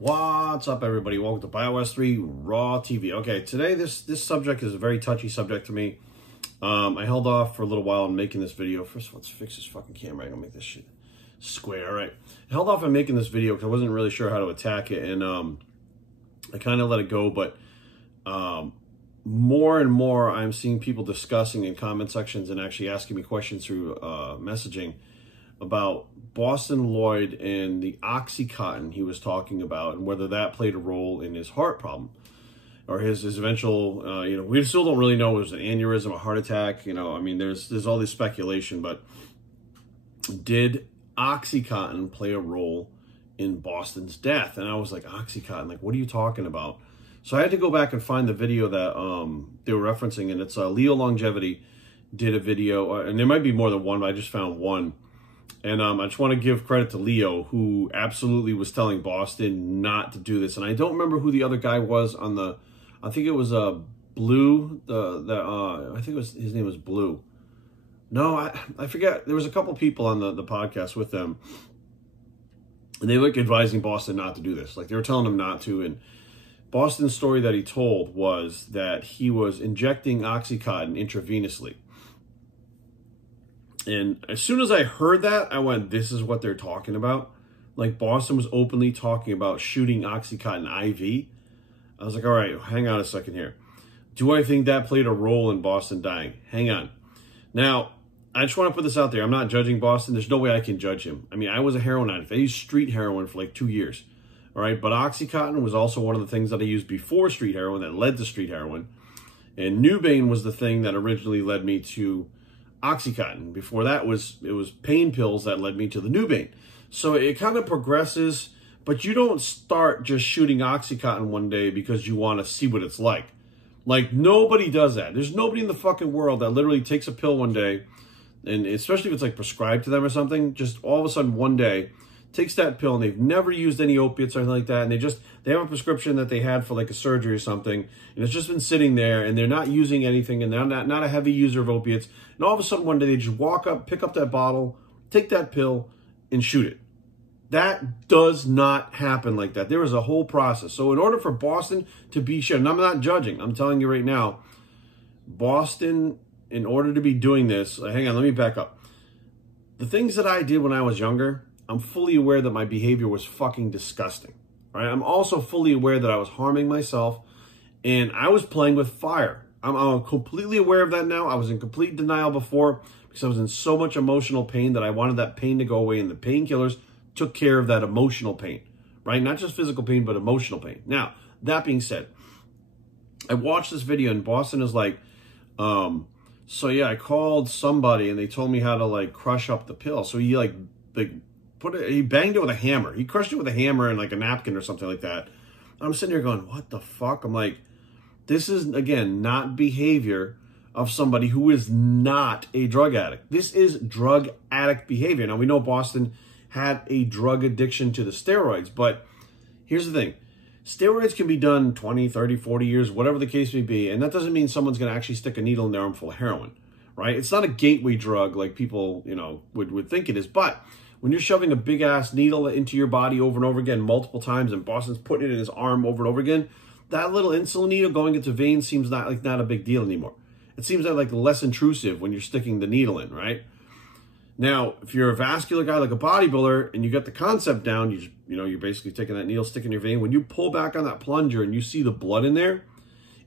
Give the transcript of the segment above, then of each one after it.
What's up, everybody? Welcome to BioS 3 Raw TV. Okay, today this subject is a very touchy subject to me. I held off for a little while on making this video. First of all, let's fix this fucking camera. I'm gonna make this shit square. All right. I held off on making this video because I wasn't really sure how to attack it, and I kind of let it go. But more and more, I'm seeing people discussing in comment sections and actually asking me questions through messaging about Boston Lloyd and the Oxycontin he was talking about, and whether that played a role in his heart problem or his eventual, we still don't really know if it was an aneurysm, a heart attack. I mean, there's all this speculation, but did Oxycontin play a role in Boston's death? And I was like, Oxycontin, like, what are you talking about? So I had to go back and find the video that they were referencing, and it's Leo Longevity did a video, and there might be more than one, but I just found one. And I just want to give credit to Leo, who absolutely was telling Boston not to do this. And I don't remember who the other guy was on the, I think it was Blue, I think it was, his name was Blue. No, I forget. There was a couple people on the podcast with them, and they were advising Boston not to do this. Like, they were telling him not to. And Boston's story that he told was that he was injecting Oxycontin intravenously. And as soon as I heard that, I went, this is what they're talking about. Like, Boston was openly talking about shooting Oxycontin IV. I was like, all right, hang on a second here. Do I think that played a role in Boston dying? Hang on. Now, I just want to put this out there. I'm not judging Boston. There's no way I can judge him. I mean, I was a heroin addict. I used street heroin for like 2 years. All right, but Oxycontin was also one of the things that I used before street heroin that led to street heroin. And Nubane was the thing that originally led me to Oxycontin. Before that, it was pain pills that led me to the Nubane. So it kind of progresses, but you don't start just shooting Oxycontin one day because you want to see what it's like. Like, nobody does that. There's nobody in the fucking world that literally takes a pill one day, and especially if it's like prescribed to them or something, just all of a sudden one day takes that pill, and they've never used any opiates or anything like that, and they have a prescription that they had for like a surgery or something, and it's just been sitting there, and they're not using anything, and they're not a heavy user of opiates, and all of a sudden one day they just walk up, pick up that bottle, take that pill, and shoot it. That does not happen like that. There is a whole process. So in order for Boston to be shit, and I'm not judging, I'm telling you right now, Boston, in order to be doing this, hang on, let me back up. The things that I did when I was younger, I'm fully aware that my behavior was fucking disgusting. Right? I'm also fully aware that I was harming myself, and I was playing with fire. I'm completely aware of that now. I was in complete denial before because I was in so much emotional pain that I wanted that pain to go away, and the painkillers took care of that emotional pain, right? Not just physical pain, but emotional pain. Now, that being said, I watched this video, and Boston is like, so yeah, I called somebody, and they told me how to like crush up the pill. So he like he banged it with a hammer. He crushed it with a hammer and like a napkin or something like that. I'm sitting here going, what the fuck? I'm like, this is, again, not behavior of somebody who is not a drug addict. This is drug addict behavior. Now, we know Boston had a drug addiction to the steroids, but here's the thing. Steroids can be done 20, 30, 40 years, whatever the case may be, and that doesn't mean someone's going to actually stick a needle in their arm full of heroin, right? It's not a gateway drug like people, would think it is, but when you're shoving a big-ass needle into your body over and over again multiple times, and Boston's putting it in his arm over and over again, that little insulin needle going into veins seems not a big deal anymore. It seems like less intrusive when you're sticking the needle in, right? Now, if you're a vascular guy like a bodybuilder and you get the concept down, you're basically taking that needle, sticking in your vein. When you pull back on that plunger and you see the blood in there,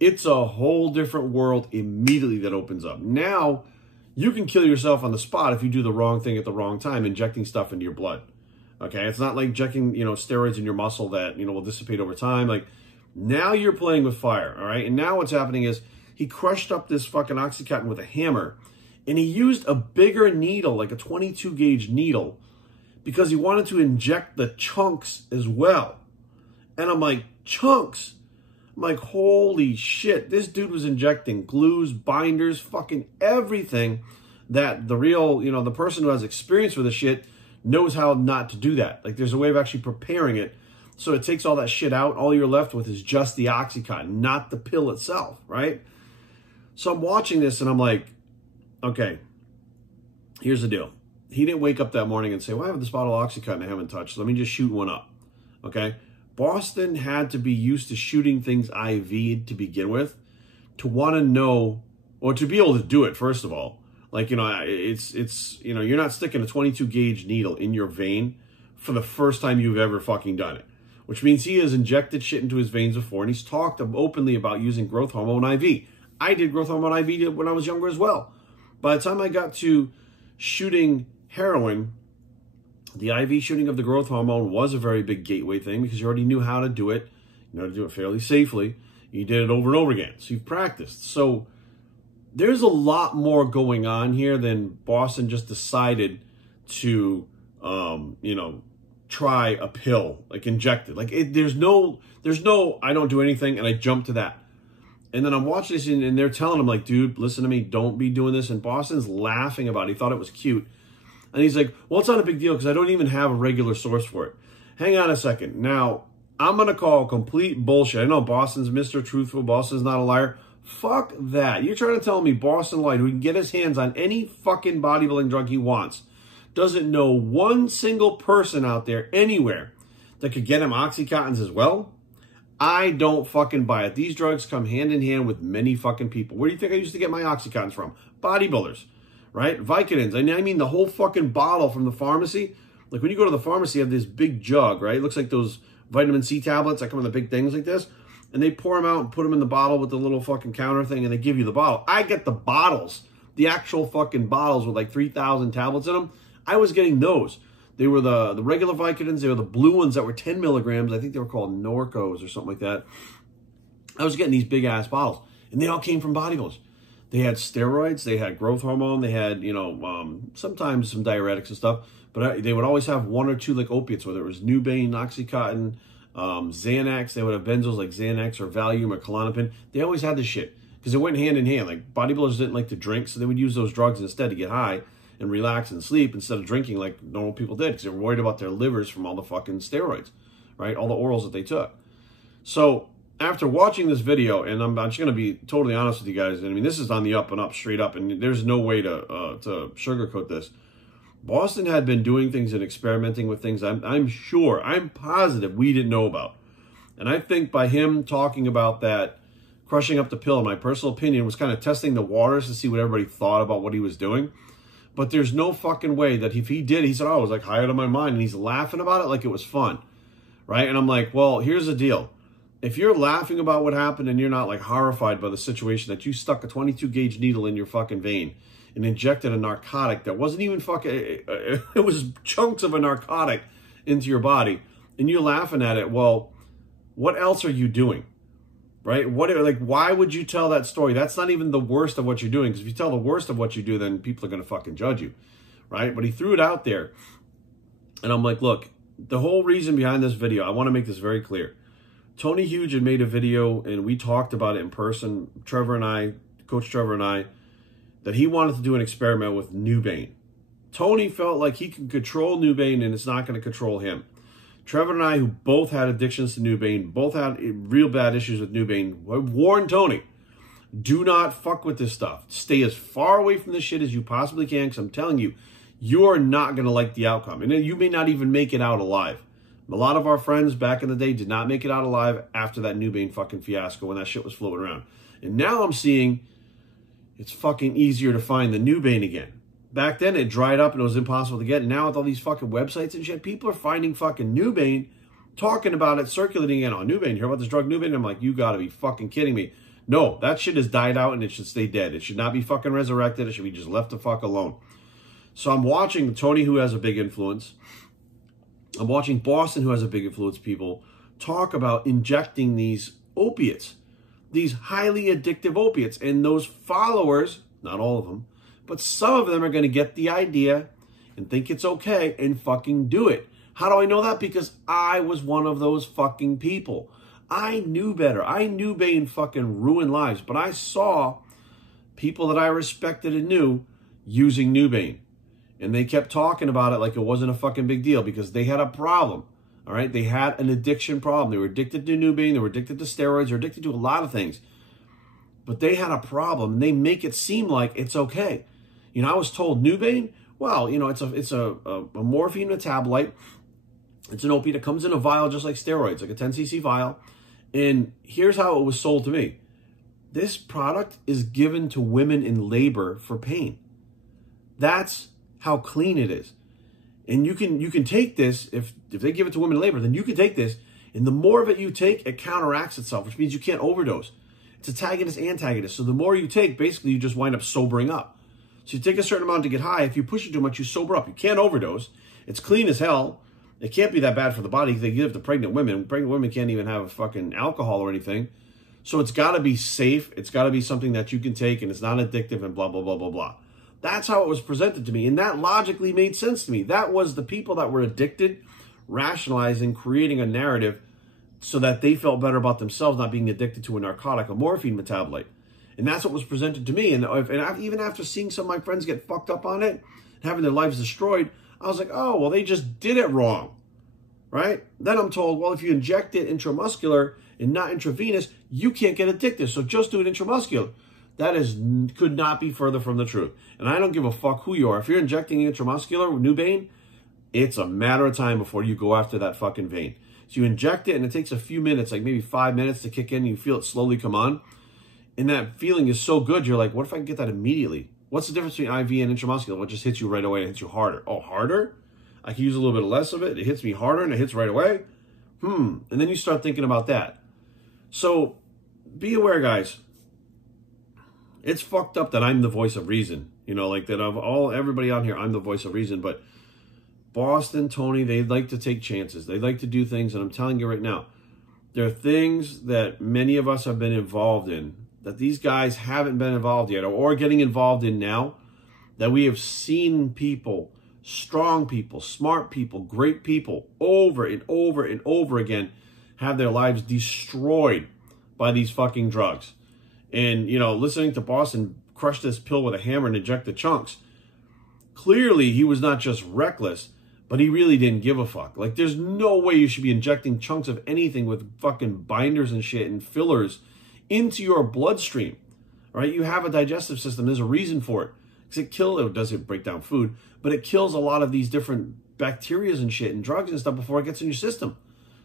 it's a whole different world immediately that opens up. Now, you can kill yourself on the spot if you do the wrong thing at the wrong time, injecting stuff into your blood. Okay, it's not like injecting, steroids in your muscle that, will dissipate over time. Like, now you're playing with fire, all right? And now what's happening is he crushed up this fucking Oxycontin with a hammer, and he used a bigger needle, like a 22 gauge needle, because he wanted to inject the chunks as well. And I'm like, chunks? I'm like, holy shit, this dude was injecting glues, binders, fucking everything that the real, the person who has experience with the shit knows how not to do that. Like, there's a way of actually preparing it. So it takes all that shit out. All you're left with is just the Oxycontin, not the pill itself, right? So I'm watching this, and I'm like, okay, here's the deal. He didn't wake up that morning and say, well, I have this bottle of Oxycontin I haven't touched. Let me just shoot one up, okay? Boston had to be used to shooting things IV to begin with, to want to know, or to be able to do it, first of all. Like, you know, it's you know, you're not sticking a 22 gauge needle in your vein for the first time you've ever fucking done it. Which means he has injected shit into his veins before, and he's talked openly about using growth hormone IV. I did growth hormone IV when I was younger as well. By the time I got to shooting heroin, the IV shooting of the growth hormone was a very big gateway thing because you already knew how to do it. You know how to do it fairly safely. You did it over and over again. So you've practiced. So there's a lot more going on here than Boston just decided to, you know, try a pill, like inject it. Like there's no, I don't do anything and I jump to that. And then I'm watching this and they're telling him like, dude, listen to me, don't be doing this. And Boston's laughing about it. He thought it was cute. And he's like, well, it's not a big deal because I don't even have a regular source for it. Hang on a second. Now, I'm going to call complete bullshit. I know Boston's Mr. Truthful. Boston's not a liar. Fuck that. You're trying to tell me Boston Light, who can get his hands on any fucking bodybuilding drug he wants, doesn't know one single person out there anywhere that could get him Oxycontins as well? I don't fucking buy it. These drugs come hand in hand with many fucking people. Where do you think I used to get my Oxycontins from? Bodybuilders, right? Vicodins. I mean the whole fucking bottle from the pharmacy. Like when you go to the pharmacy, you have this big jug, right? It looks like those vitamin C tablets that come in the big things like this. And they pour them out and put them in the bottle with the little fucking counter thing and they give you the bottle. I get the bottles, the actual fucking bottles with like 3,000 tablets in them. I was getting those. They were the regular Vicodins. They were the blue ones that were 10 milligrams. I think they were called Norcos or something like that. I was getting these big-ass bottles. And they all came from bodybuilders. They had steroids. They had growth hormone. They had, you know, sometimes some diuretics and stuff. But they would always have one or two, like, opiates, whether it was Nubain, Oxycontin, Xanax. They would have benzos like Xanax or Valium or Klonopin. They always had this shit because it went hand in hand. Like, bodybuilders didn't like to drink, so they would use those drugs instead to get high and relax and sleep instead of drinking like normal people did because they were worried about their livers from all the fucking steroids, right? All the orals that they took. So after watching this video, and I'm just going to be totally honest with you guys, and I mean, this is on the up and up, straight up, and there's no way to sugarcoat this. Boston had been doing things and experimenting with things I'm sure, I'm positive we didn't know about. And I think by him talking about that, crushing up the pill, in my personal opinion, was kind of testing the waters to see what everybody thought about what he was doing. But there's no fucking way that if he did, he said, oh, I was like high out of my mind. And he's laughing about it like it was fun, right? And I'm like, well, here's the deal. If you're laughing about what happened and you're not like horrified by the situation that you stuck a 22 gauge needle in your fucking vein and injected a narcotic that wasn't even fucking, it was chunks of a narcotic into your body and you're laughing at it, well, what else are you doing? Right? Like, why would you tell that story? That's not even the worst of what you're doing. Because if you tell the worst of what you do, then people are going to fucking judge you. Right? But he threw it out there. And I'm like, look, the whole reason behind this video, I want to make this very clear. Tony Huge had made a video, and we talked about it in person, Trevor and I, Coach Trevor and I, that he wanted to do an experiment with Nubain. Tony felt like he can control Nubain, and it's not going to control him. Trevor and I, who both had addictions to Nubain, both had real bad issues with Nubain, warned Tony, do not fuck with this stuff. Stay as far away from this shit as you possibly can, because I'm telling you, you're not going to like the outcome. And you may not even make it out alive. A lot of our friends back in the day did not make it out alive after that Nubain fucking fiasco when that shit was floating around. And now I'm seeing it's fucking easier to find the Nubain again. Back then, it dried up and it was impossible to get. And now with all these fucking websites and shit, people are finding fucking Nubain, talking about it, circulating again. Oh, Nubain, you hear about this drug Nubain? I'm like, you gotta be fucking kidding me. No, that shit has died out and it should stay dead. It should not be fucking resurrected. It should be just left the fuck alone. So I'm watching Tony, who has a big influence. I'm watching Boston, who has a big influence, people talk about injecting these opiates, these highly addictive opiates. And those followers, not all of them, but some of them are going to get the idea and think it's okay and fucking do it. How do I know that? Because I was one of those fucking people. I knew better. I knew Nubain fucking ruined lives, but I saw people that I respected and knew using Nubain. And they kept talking about it like it wasn't a fucking big deal because they had a problem. All right? They had an addiction problem. They were addicted to Nubain. They were addicted to steroids. They were addicted to a lot of things. But they had a problem. They make it seem like it's okay. You know, I was told Nubain, well, you know, it's a morphine metabolite. It's an opiate that comes in a vial just like steroids, like a 10cc vial. And here's how it was sold to me. This product is given to women in labor for pain. That's how clean it is. And you can take this, if they give it to women in labor, then you can take this, and the more of it you take, it counteracts itself, which means you can't overdose. It's antagonist. So the more you take, basically you just wind up sobering up. So you take a certain amount to get high. If you push it too much, you sober up. You can't overdose. It's clean as hell. It can't be that bad for the body. They give it to pregnant women. Pregnant women can't even have fucking alcohol or anything. So it's got to be safe. It's got to be something that you can take, and it's not addictive and blah, blah, blah, blah, blah. That's how it was presented to me, and that logically made sense to me. That was the people that were addicted, rationalizing, creating a narrative so that they felt better about themselves not being addicted to a narcotic, a morphine metabolite. And that's what was presented to me. And even after seeing some of my friends get fucked up on it, having their lives destroyed, I was like, oh, well, they just did it wrong, right? Then I'm told, well, if you inject it intramuscular and not intravenous, you can't get addicted. So just do it intramuscular. That could not be further from the truth. And I don't give a fuck who you are. If you're injecting intramuscular with Nubain, it's a matter of time before you go after that fucking vein. So you inject it, and it takes a few minutes, like maybe 5 minutes to kick in. You feel it slowly come on. And that feeling is so good, you're like, what if I can get that immediately? What's the difference between IV and intramuscular? What just hits you right away and hits you harder? Oh, harder? I can use a little bit less of it. It hits me harder and it hits right away. And then you start thinking about that. So be aware, guys. It's fucked up that I'm the voice of reason. You know, like that of everybody on here, I'm the voice of reason. But Boston, Tony, they like to take chances. They like to do things. And I'm telling you right now, there are things that many of us have been involved in that these guys haven't been involved yet or getting involved in now, that we have seen people, strong people, smart people, great people, over and over and over again have their lives destroyed by these fucking drugs. And, you know, listening to Boston crush this pill with a hammer and inject the chunks, clearly he was not just reckless, but he really didn't give a fuck. Like, there's no way you should be injecting chunks of anything with fucking binders and shit and fillers into your bloodstream, right? You have a digestive system. There's a reason for it. Because it doesn't break down food, but it kills a lot of these different bacteria and shit and drugs and stuff before it gets in your system.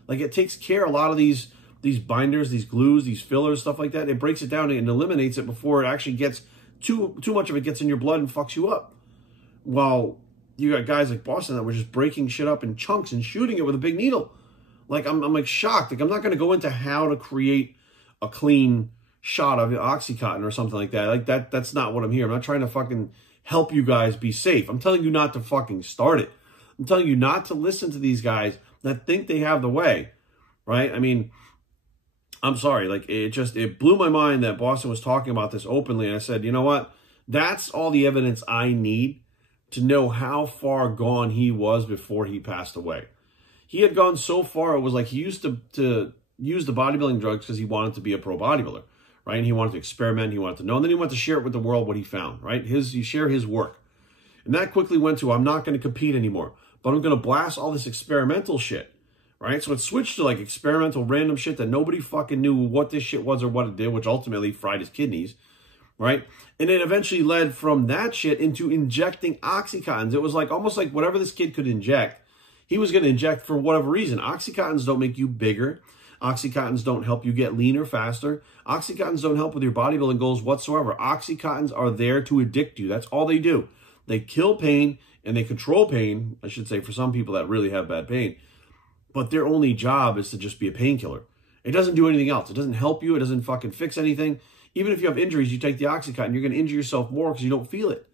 Like, it takes care of a lot of these binders, these glues, these fillers, stuff like that. It breaks it down and eliminates it before it actually gets too much of it gets in your blood and fucks you up. While you got guys like Boston that were just breaking shit up in chunks and shooting it with a big needle. Like, I'm like shocked. Like, I'm not going to go into how to create a clean shot of Oxycontin or something like that. Like, that's not what I'm here. I'm not trying to fucking help you guys be safe. I'm telling you not to fucking start it. I'm telling you not to listen to these guys that think they have the way, right? I mean, I'm sorry. Like, it blew my mind that Boston was talking about this openly. And I said, you know what? That's all the evidence I need to know how far gone he was before he passed away. He had gone so far, it was like he used to use the bodybuilding drugs because he wanted to be a pro bodybuilder, right? And he wanted to experiment, he wanted to know, and then he wanted to share it with the world what he found, right? You share his work. And that quickly went to, I'm not going to compete anymore, but I'm going to blast all this experimental shit, right? So it switched to like experimental random shit that nobody fucking knew what this shit was or what it did, which ultimately fried his kidneys, right? And it eventually led from that shit into injecting Oxycontins. It was like almost like whatever this kid could inject, he was going to inject for whatever reason. Oxycontins don't make you bigger. Oxycontins don't help you get leaner faster. Oxycontins don't help with your bodybuilding goals whatsoever. Oxycontins are there to addict you. That's all they do. They kill pain and they control pain, I should say, for some people that really have bad pain. But their only job is to just be a painkiller. It doesn't do anything else. It doesn't help you. It doesn't fucking fix anything. Even if you have injuries, you take the Oxycontin, you're going to injure yourself more because you don't feel it.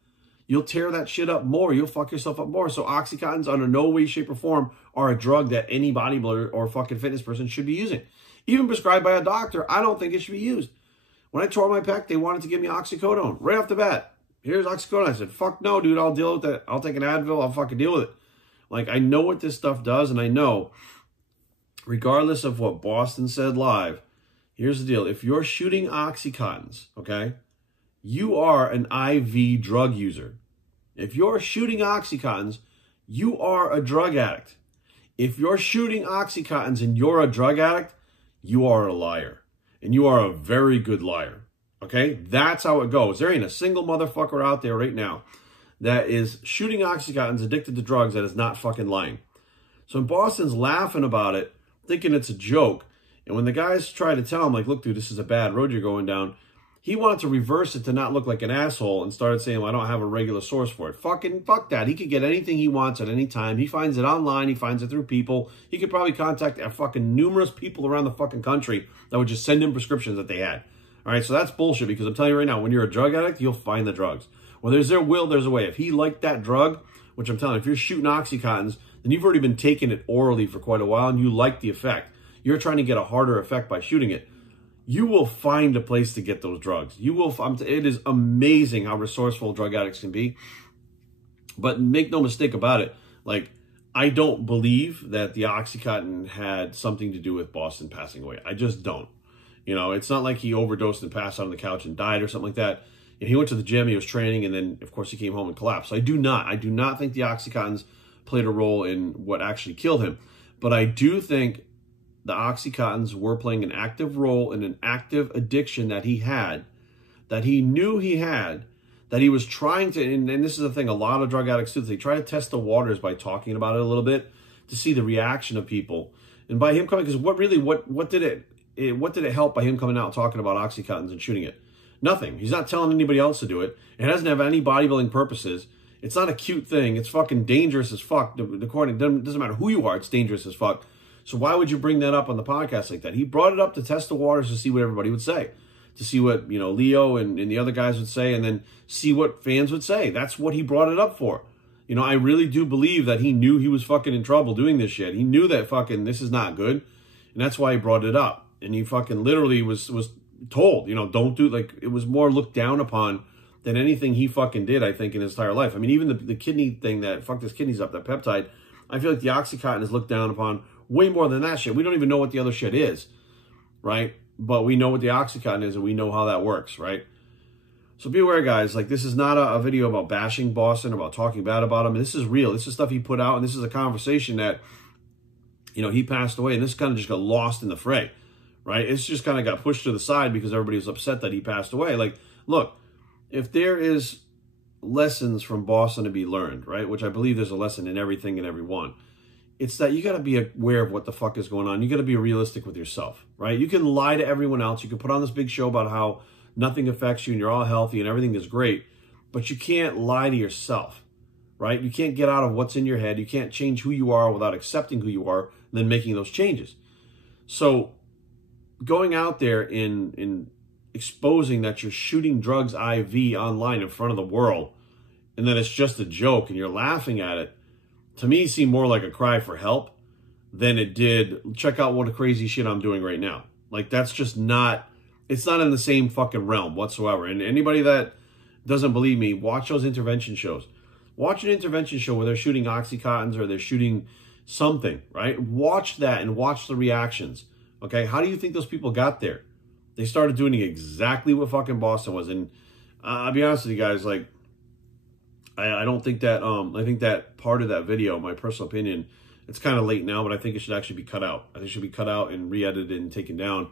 You'll tear that shit up more. You'll fuck yourself up more. So Oxycontins, under no way, shape, or form, are a drug that any bodybuilder or fucking fitness person should be using. Even prescribed by a doctor, I don't think it should be used. When I tore my pec, they wanted to give me oxycodone. Right off the bat. Here's oxycodone. I said, fuck no, dude. I'll deal with that. I'll take an Advil. I'll fucking deal with it. Like, I know what this stuff does, and I know, regardless of what Boston said live, here's the deal. If you're shooting Oxycontins, okay, you are an IV drug user. If you're shooting Oxycontins, you are a drug addict. If you're shooting Oxycontins and you're a drug addict, you are a liar. And you are a very good liar. Okay? That's how it goes. There ain't a single motherfucker out there right now that is shooting Oxycontins, addicted to drugs, that is not fucking lying. So when Boston's laughing about it, thinking it's a joke, and when the guys try to tell him, like, look, dude, this is a bad road you're going down, he wanted to reverse it to not look like an asshole and started saying, well, I don't have a regular source for it. Fuck that. He could get anything he wants at any time. He finds it online. He finds it through people. He could probably contact fucking numerous people around the fucking country that would just send him prescriptions that they had. All right, so that's bullshit, because I'm telling you right now, when you're a drug addict, you'll find the drugs. When there's their will, there's a way. If he liked that drug, which I'm telling you, if you're shooting Oxycontins, then you've already been taking it orally for quite a while and you like the effect. You're trying to get a harder effect by shooting it. You will find a place to get those drugs. You will. It is amazing how resourceful drug addicts can be. But make no mistake about it. Like, I don't believe that the Oxycontin had something to do with Boston passing away. I just don't. You know, it's not like he overdosed and passed out on the couch and died or something like that. And he went to the gym, he was training, and then, of course, he came home and collapsed. So I do not think the Oxycontins played a role in what actually killed him. But I do think the Oxycontins were playing an active role in an active addiction that he had, that he knew he had, that he was trying to, and this is the thing, a lot of drug addicts do, they try to test the waters by talking about it a little bit to see the reaction of people. And by him coming, because what did it help by him coming out and talking about Oxycontins and shooting it? Nothing. He's not telling anybody else to do it. It doesn't have any bodybuilding purposes. It's not a cute thing. It's fucking dangerous as fuck. It doesn't matter who you are, it's dangerous as fuck. So why would you bring that up on the podcast like that? He brought it up to test the waters to see what everybody would say, to see what, you know, Leo and the other guys would say, and then see what fans would say. That's what he brought it up for. You know, I really do believe that he knew he was fucking in trouble doing this shit. He knew that fucking this is not good, and that's why he brought it up. And he fucking literally was told, you know, don't do, like, it was more looked down upon than anything he fucking did, I think, in his entire life. I mean, even the kidney thing that fucked his kidneys up, that peptide, I feel like the Oxycontin is looked down upon way more than that shit. We don't even know what the other shit is, right? But we know what the Oxycontin is, and we know how that works, right? So be aware, guys. Like, this is not a video about bashing Boston, about talking bad about him. This is real. This is stuff he put out, and this is a conversation that, you know, he passed away, and this kind of just got lost in the fray, right? It's just kind of got pushed to the side because everybody was upset that he passed away. Like, look, if there is lessons from Boston to be learned, right, which I believe there's a lesson in everything and everyone, it's that you got to be aware of what the fuck is going on. You got to be realistic with yourself, right? You can lie to everyone else. You can put on this big show about how nothing affects you and you're all healthy and everything is great, but you can't lie to yourself, right? You can't get out of what's in your head. You can't change who you are without accepting who you are and then making those changes. So going out there in exposing that you're shooting drugs IV online in front of the world and that it's just a joke and you're laughing at it, to me, seemed more like a cry for help than it did, check out what a crazy shit I'm doing right now. Like, that's just not, it's not in the same fucking realm whatsoever. And anybody that doesn't believe me, watch those intervention shows. Watch an intervention show where they're shooting Oxycontins or they're shooting something, right? Watch that and watch the reactions, okay? How do you think those people got there? They started doing exactly what fucking Boston was. And I'll be honest with you guys, like, I don't think that, I think that part of that video, my personal opinion, it's kind of late now, but I think it should actually be cut out. I think it should be cut out and re-edited and taken down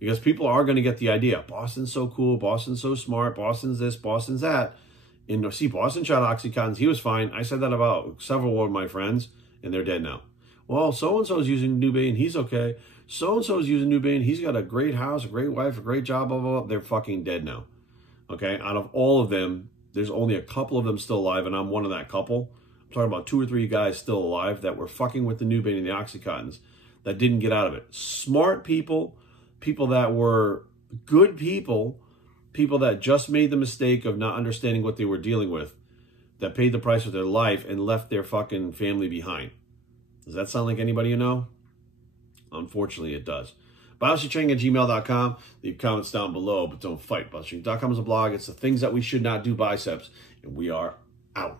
because people are going to get the idea. Boston's so cool. Boston's so smart. Boston's this. Boston's that. And see, Boston shot Oxycontins. He was fine. I said that about several of my friends, and they're dead now. Well, so-and-so's using Nubian. He's okay. So-and-so's using Nubian. He's got a great house, a great wife, a great job, blah, blah, blah. They're fucking dead now. Okay? Out of all of them, there's only a couple of them still alive, and I'm one of that couple. I'm talking about 2 or 3 guys still alive that were fucking with the Nubian and the Oxycontins that didn't get out of it. Smart people, people that were good people, people that just made the mistake of not understanding what they were dealing with, that paid the price with their life and left their fucking family behind. Does that sound like anybody you know? Unfortunately, it does. BiopsyTraining@gmail.com. Leave comments down below, but don't fight. BiopsyTraining.com is a blog. It's the things that we should not do biceps. And we are out.